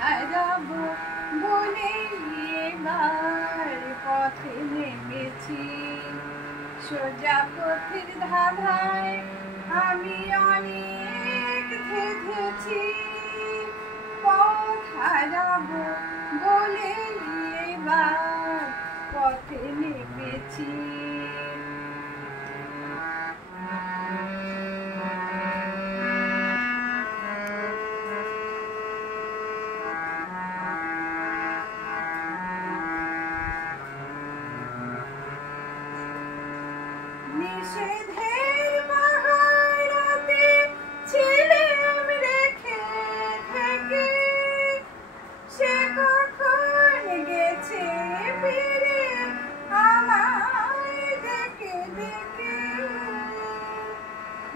হারাবো বলে এবার পথে নেমেছি। সোজা পথের ধাঁধায় আমি অনেক থেকেছি। পথ হারাবো বলে এবার পথে নেমেছি। নিষেধের পাহাড়াতে ছিলাম রেখে থেকে, সে কখন গেছে ফিরে আমায় ডেকে ডেকে।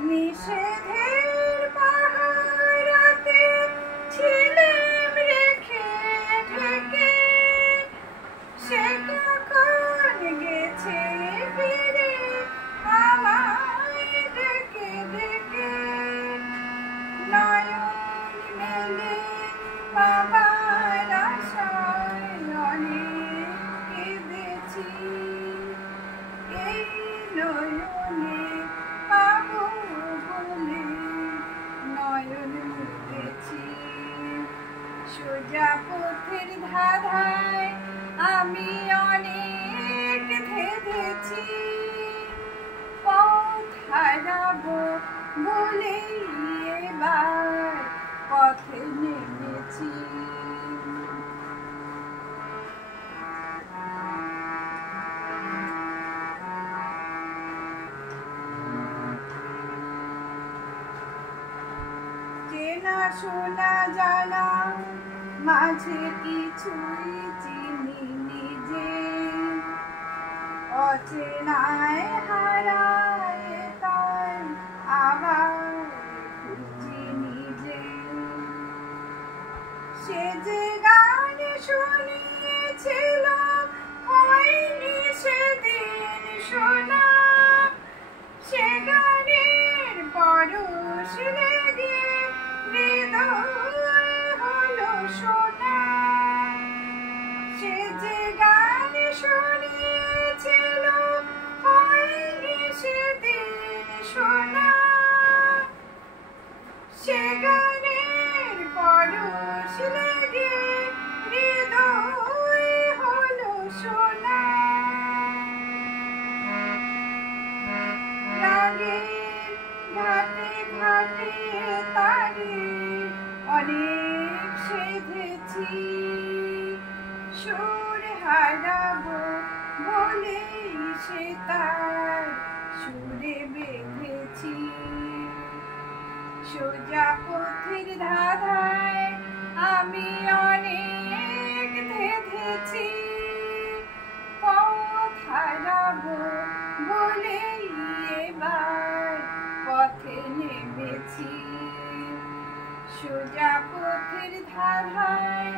নিষেধের পাহাড়াতে ছিলাম রেখে থেকে, সে কখন গেছে ফিরে আমায় ডেকে ডেকে। নয়ন মেলে পাবার আশায় অনেক কেঁদেছি। এই নয়নে পাবো বলে নয়ন মুড়েছি। সোজা পথের ধাঁধায় আমি অনেক থেকেছি। পথ হারাবো বলে এবার পথে নেমেছি। চেনা শোনা জানা মাঝে কিছুই চিনি নিজে, অচেনায় হারায় তাই আবার খুঁজি নিজে। সে যে গান শুনিয়েছিল হয়নি সেদিন শোনা, সে গানের পরশ লেগে হৃদয় হলো সোনা। সে যে গান শুনিয়েছিল হয়নি সেদিন শোনা, সে গানের পরশ লেগে হৃদয় হলো সোনা। রাগের ঘাটে ঘাটে তারে অনেক সেধেছি। সুর হারাবো বলেই সে তার সুরে বেঁধেছি। সোজা পথের ধাঁধায় আমি অনেক থেকেছি। পথ হারাবো বলেই এবার পথে নেমেছি। সোজা পথের ধাঁধায়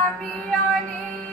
আমি অনেক